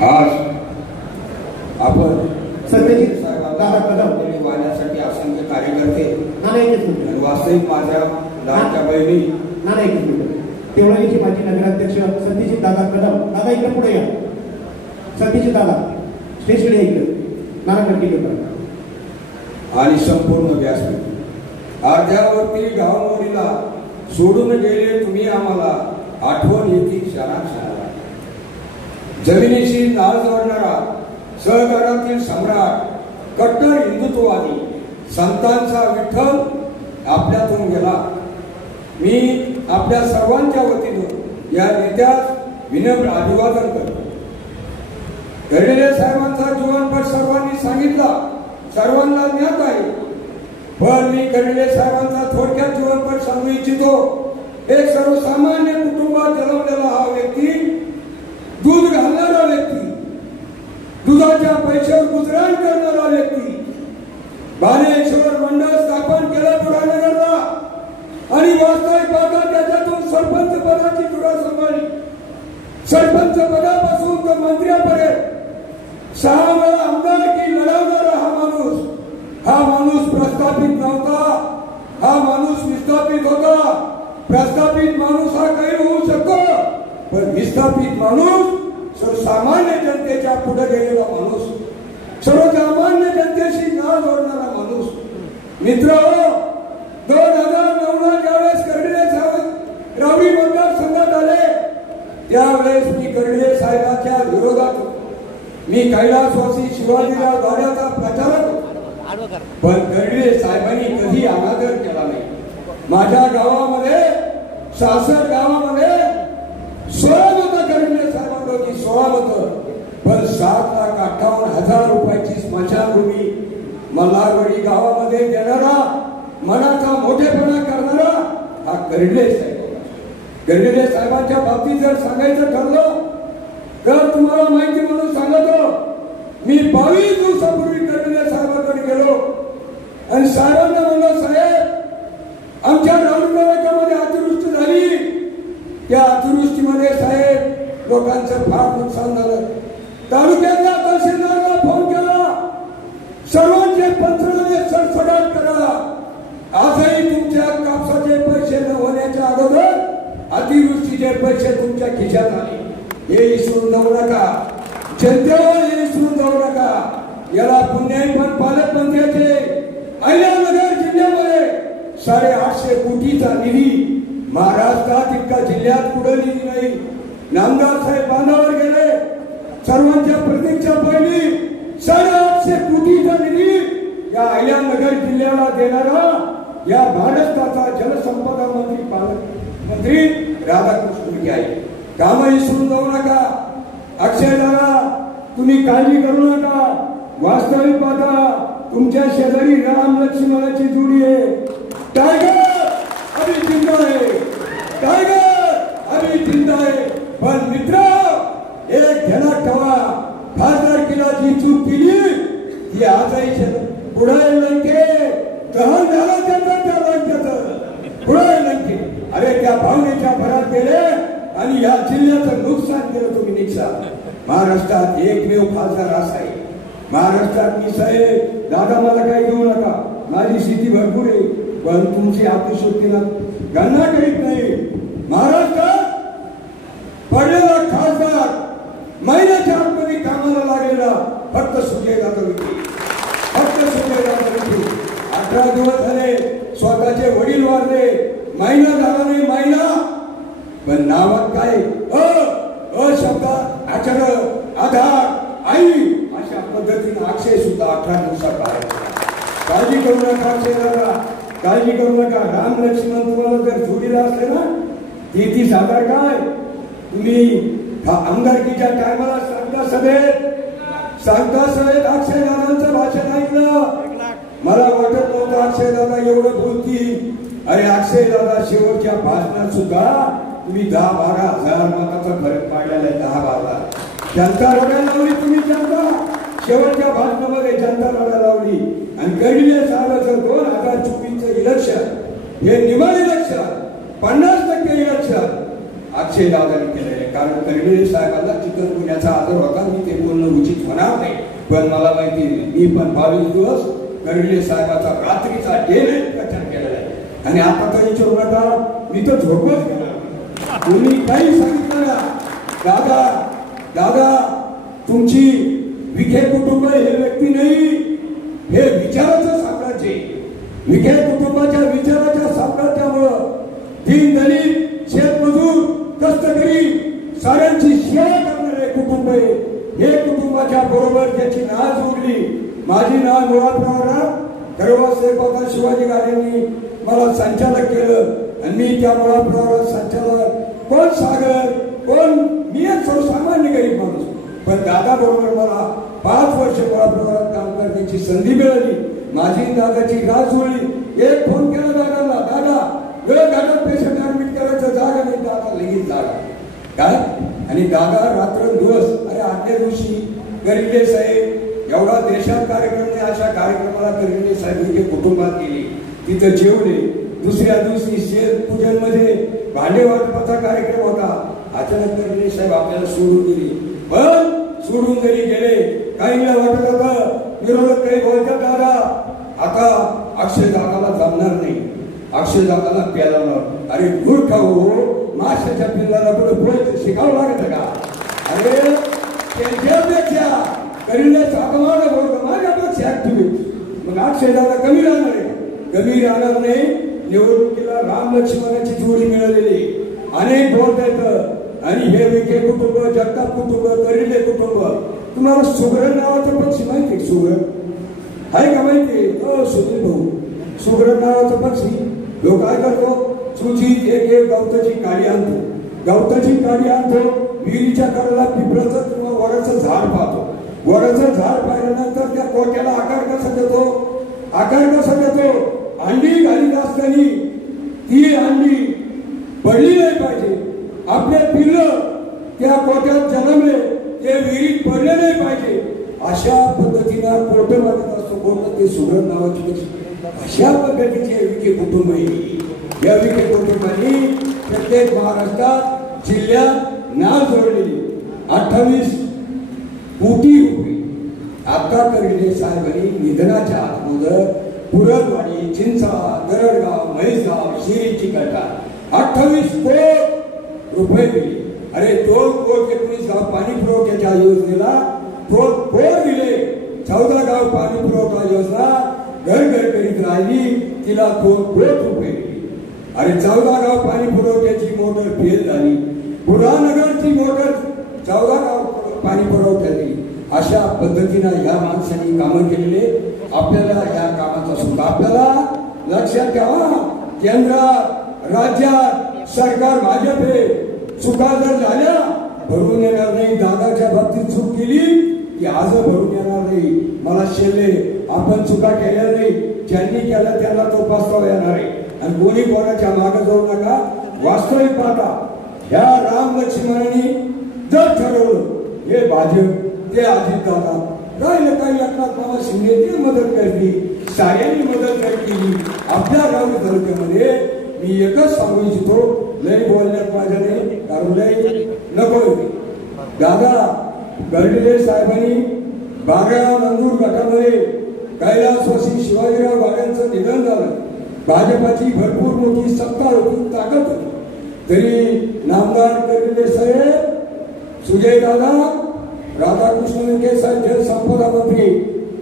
आज आपण सत्यजित दादा कदम वाहण्यासाठी असंख्य कार्यकर्ते आणि वास्तविक माझ्या लाडक्या बहिणी तेवढ्याची माझी नगराध्यक्ष सत्यजित दादा कदम. दादा इकडे पुढे या. सत्यजित दादा स्टेजकडे या इकडे. नाना कंटिन्यू आणि संपूर्ण व्यासपीठ अर्ध्यावरती गावमोडीला सोडून गेले तुम्ही आम्हाला आठवण येते क्षणाक्षणाला. जमिनीशी नाळ जोडणारा सहकारातील सम्राट कट्टर हिंदुत्ववादी संतांचा विठ्ठल आपल्यातून गेला. मी आपल्या सर्वांच्या वतीनं या नेत्यास विनम्र अभिवादन करतो. घडलेल्या साहेबांचा जीवनपट सर्वांनी सांगितला, सर्वांना ज्ञात आहे. पण मी घडलेल्या साहेबांचा थोडक्यात जीवनपट सांगू इच्छितो. एक सर्वसामान्य कुटुंबात जन्मलेला हा व्यक्ती, दूध घालणारा व्यक्ती, दुधाच्या पैशावर गुजराण करणारा व्यक्ती, बाणेश्वर मंडळ स्थापन केलं बुरानगरला आणि वास्तविक पाहता त्याच्यातून सरपंच पदाची धुरा सांभाळली. सरपंच पदापासून तर मंत्र्यापर्यंत 6 वेळा आमदारकी लढवणारा हा माणूस प्रस्थापित नव्हता. हा माणूस विस्थापित होता. प्रस्थापित माणूस हा काही होऊ शकतो, पण विस्थापित माणूस सर्वसामान्य जनतेच्या पुढे गेलेला माणूस, सर्वसामान्य जनतेशी नाळ जोडणारा माणूस. मित्र, 2009 ज्यावेळेस कर्डिले साहेब रावडी मतदारसंघात आले त्यावेळेस मी कर्डिले साहेबांच्या विरोधात, मी कैलासवासी शिवाजीराव गाड्याचा प्रचारक होतो. पण कर्डिले साहेबांनी कधी अनादर केला नाही. माझ्या गावामध्ये, सासर गावामध्ये 16 मतं कर्डिले साहेबांची, 16 मतं. पण 7,58,000 रुपयाची स्मशानभूमी मल्हारवाडी गावामध्ये देणारा, मनाचा मोठेपणा करणारा हा कर्डिले साहेब. कर्डिले साहेबांच्या बाबतीत जर सांगायचं ठरलं तर तुम्हाला माहिती म्हणून सांगतो, मी 22 दिवसापूर्वी कर्डिले साहेबांकडे गेलो आणि साहेबांना म्हणलं, साहेब आमच्या राऊंडमध्ये अतिवृष्टी झाली. त्या अतिवृष्टीमध्ये साहेब लोकांचं फार नुकसान झालं. तालुक्यातल्या तहसीलदाराला फोन केला, सर्वांचे पंचनामे सरसकट करा. आजही तुमच्या कापसाचे पैसे न होण्याच्या अगोदर अतिवृष्टीचे पैसे तुमच्या खिशात आले. हे विसरून जाऊ नका. जनतेवर हे विसरून जाऊ नका. याला पुण्याई पण पालकमंत्र्याचे अहिल्यानगर जिल्ह्यामध्ये 850 कोटीचा निधी, महाराष्ट्रात इतका जिल्ह्यात कुठं निधी नाही. नामदार साहेब बांधावर गेले, सर्वांच्या प्रतीक्षा पाहिली. 850 कोटीचा निधी या अहिल्यानगर जिल्ह्याला देणारा या महाराष्ट्राचा जलसंपदा मंत्री पालकमंत्री राधाकृष्ण विखे आहे. काम विसरून जाऊ नका. अक्षय दादा, तुम्ही काळजी करू नका. वास्तविक पाहता तुमच्या शेजारी राम लक्ष्मणाची जोडी आहे. टायगर अभी जिंदा आहे, टायगर अभी जिंदा आहे. पण मित्र, एक ध्यानात ठेवा, खासदारकीला जी चूक केली ती आजही पुढे लंके दहन झालं त्याचं, त्या लंकेचं पुढे लंके. अरे त्या भावनेच्या भरात गेले आणि या जिल्ह्याचं नुकसान केलं तुम्ही. निकसान महाराष्ट्रात एकमेव खासदार असा आहे. महाराष्ट्रात मी साहेब दादा मला काही देऊ नका, माझी शेती भरपूर आहे, पण तुमची आत्मशक्तीला गणना करीत नाही. महाराष्ट्रात पडलेला खासदार महिन्याच्या आतमध्ये कामाला लागलेला फक्त सुजय दादा विखे, फक्त सुजय दादा विखे. 18 दिवस झाले, स्वतःचे वडील वारले, महिना झाला नाही महिना, पण नावात काय शब्दात आचर, आधार, आई अशा पद्धतीने अक्षय सुद्धा 18 दिवसात बाहेर. काळजी करू नका अक्षय दादा, काळजी करू नका. राम लक्ष्मण तुम्हाला जर जोडीला असले ना, 33,000 काय तुम्ही आमदारकीच्या टायमाला सांगता सभेत अक्षय दादांचं भाषण ऐकलं. मला वाटत नव्हतं अक्षय दादा एवढं बोलतील. अरे अक्षय दादा शेवटच्या भाषणात सुद्धा तुम्ही 10-12 हजार मताचा फरक पाडलेला आहे. 10-12 जनता रडायला लावली. तुम्ही जनता शेवटच्या भाषणामध्ये जनता रडायला लावली. आणि कर्डिले साहेबांचं 2024चं इलेक्शन हे निवड इलेक्शन 50% इलेक्शन अक्षय दादांनी केले. कारण कर्डिले साहेबांना चिकनगुन्ह्याचा त्यांचा आदर होता, मी ते बोलणं उचित होणार नाही. पण मला माहिती मी पण 22 दिवस कर्डिले साहेबाचा रात्रीचा डे नाईट प्रचार केलेला आहे. आणि आता तर विचारू नका, मी तर झोपच गेला. तुम्ही काही सांगितलं ना, दादा दादा तुमची विखे कुटुंब हे व्यक्ती नाही, हे विचाराचं साम्राज्य आहे. विखे कुटुंबाच्या विचाराच्या साम्राज्यामुळं दीन दलित शेतमजूर कष्टकरी साऱ्यांची सेवा करणारे कुटुंब आहे. हे कुटुंबाच्या बरोबर त्याची नाळ जोडली. माझी नाळ मुळाप्रवरात गर्भसेवका शिवाजी गाड्यांनी मला संचालक केलं आणि मी त्या मुळाप्रवरात संचालक. कोण सागर, कोण मी एक सर्वसामान्य गरीब माणूस. पण दादा बरोबर मला 5 वर्ष मुळाप्रवरात काम करण्याची संधी मिळाली. माझी दादाची गाठ जोडली. एक फोन केला दादाला, दादा वेळ घालत पेशंट ऍडमिट करायचं, जागा नाही. दादा लगेच जागा काय. आणि दादा रात्रंदिवस, अरे आदल्या दिवशी कर्डिले साहेब एवढा देशात कार्यक्रम नाही, अशा कार्यक्रमाला कर्डिले साहेब इथे कुटुंबात गेले, तिथं जेवले. दुसऱ्या दिवशी शेत पूजन मध्ये भांडे वाटपाचा कार्यक्रम होता. अचानक कर्डिले साहेब आपल्याला सोडून गेले. पण सोडून जरी गेले, काहींना वाटत होतं विरोधक काही बोलतात, दादा आता अक्षय दादाला जमणार नाही, अक्षय दादाला प्याला. अरे मूर्ख हो, माशाच्या पिल्लाला कुठं बोलायचं शिकावं लागत का? अरे त्यांच्यापेक्षा कर्डिले साहेबांना बोलतो, माझ्यापेक्षा ऍक्टिव्ह. मग अक्षय दादा कमी राहणार आहे? कमी राहणार नाही. निवडणुकीला राम लक्ष्मणाची जोडी मिळालेली, अनेक बोलता येतं. आणि हे विखे कुटुंब, जगताप कुटुंब, कर्डिले कुटुंब. तुम्हाला सुगरण नावाचं पक्षी माहिती आहे? सुगरण आहे का माहिती? सुनील भाऊ, सुगरण नावाचं पक्षी जो काय करतो, सुचीत एक एक गवताची काडी आणतो, गवताची काडी आणतो, विहिरीच्या कडेला पिंपळाचं किंवा वडाचं झाड पाहतो. वडाचं झाड पाहिल्यानंतर त्या कोट्याला आकार कसा देतो? आकार कसा देतो? अंडी घालीत असताना ती अंडी पडली नाही पाहिजे. आपले पिल्लं त्या कोट्यात जन्मले, ते विहिरीत पडले नाही पाहिजे. अशा पद्धतीनं कोट मारत असतो. कोट ते सुगरण नावाची पक्षी. अशा पद्धतीचे विखे कुटुंब आहे. या विखे कुटुंबांनी प्रत्येक महाराष्ट्रात जिल्ह्यात नाव जोडलेली 28 कोटी रुपये. आता कर्डिले साहेबांनी निधनाच्या अगोदर पुरदवाडी, चिंचळा, दरडगाव, म्हैसगाव, शिरी, चिकलठार 28 कोटी रुपये दिले. अरे 2 कोटी 19 गाव पाणी पुरवठ्याच्या योजनेला 2 कोटी दिले. 14 गाव पाणी पुरवठा योजना घर घर करीत राहिली, तिला 2 कोटी रुपये दिले. अरे 14 गाव पाणी पुरवठ्याची मोटर फेल झाली. बुढानगरची मोटर 14 गाव पाणी पुरवठ्यात दिली. अशा पद्धतीनं या माणसांनी कामं केलेले. आपल्याला या कामाचा सुद्धा आपल्याला लक्षात ठेवा. केंद्रात राज्यात सरकार भाजप आहे. चुका जर झाल्या भरून येणार नाही. दादाच्या बाबतीत चूक केली की आज भरून येणार नाही. मला शेले आपण चुका केल्या नाही, ज्यांनी केल्या त्याला तो पस्तावा येणार आहे. आणि कोणी कोणाच्या मागे जाऊ नका. वास्तविक पाहता ह्या राम लक्ष्मणांनी जर ठरवलं हे भाजप, ते अजित दादा, राहिलं काही एकनाथ मामा शिंदे ते मदत करतील, साऱ्यांनी मदत केली. आपल्या गावी तालुक्यामध्ये मी एकच सांगू इच्छितो, लय बोलण्यात माझ्या नाही, कारण लय नको. दादा कर्डिले साहेबांनी 12 नंदूर गटामध्ये कैलासवासी शिवाजीराव गाड्यांचं निधन झालं. भाजपाची भरपूर मोठी सत्ता होती, ताकद होती, तरी नामदार कर्डिले साहेब, सुजय दादा, राधाकृष्ण विखे साहेब जलसंपदा मंत्री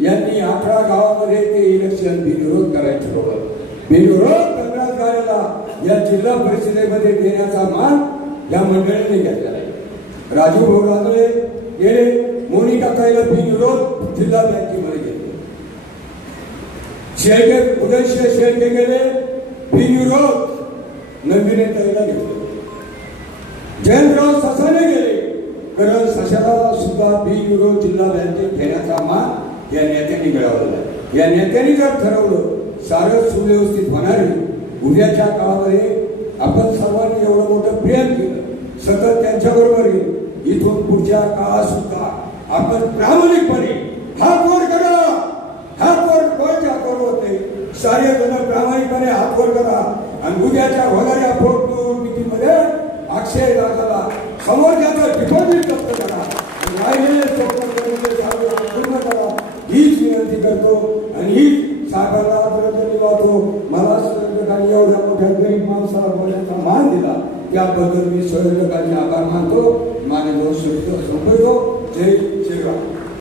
यांनी 18 गावामध्ये ते इलेक्शन बिनविरोध करायचं ठरवलं. बिनविरोध करण्यात गाड्याला या जिल्हा परिषदेमध्ये देण्याचा मान या मंडळीने घेतलेला आहे. राजू भाऊ रांगळे गेले, मोनिका ताईला बिनविरोध जिल्हा बँकेमध्ये गेले. शेळके, उदयसिंह शेळके गेले, बिनविरोध नंदिनी ताईला घेतले. जयंतराव ससाने गेले, कारण सशाला सुद्धा बिनविरोध जिल्हा बँकेत घेण्याचा मान या नेत्यांनी मिळवलेला आहे. या नेत्यांनी जर ठरवलं सारं सुव्यवस्थित होणार आहे. उद्याच्या काळामध्ये आपण सर्वांनी एवढं मोठं प्रेम केलं, सतत त्यांच्याबरोबर आहे. इथून पुढच्या काळात सुद्धा आपण प्रामाणिकपणे हात वर करा. हात वर कोणच्या हातवर होते, सारे जण प्रामाणिकपणे हात वर करा. आणि उद्याच्या होणाऱ्या पोटनिवडणुकीमध्ये अक्षय दादाला समोरच्याचं डिपॉझिट जप्त करा. करतो आणि ही साहेबांना आदरांजली वाहतो. मला संयोजकांनी एवढ्या मोठ्या गरीब माणसाला बोलण्याचा मान दिला त्याबद्दल मी संयोजकांचे आभार मानतो. मान्यवर संपतो. जय श्रीराम.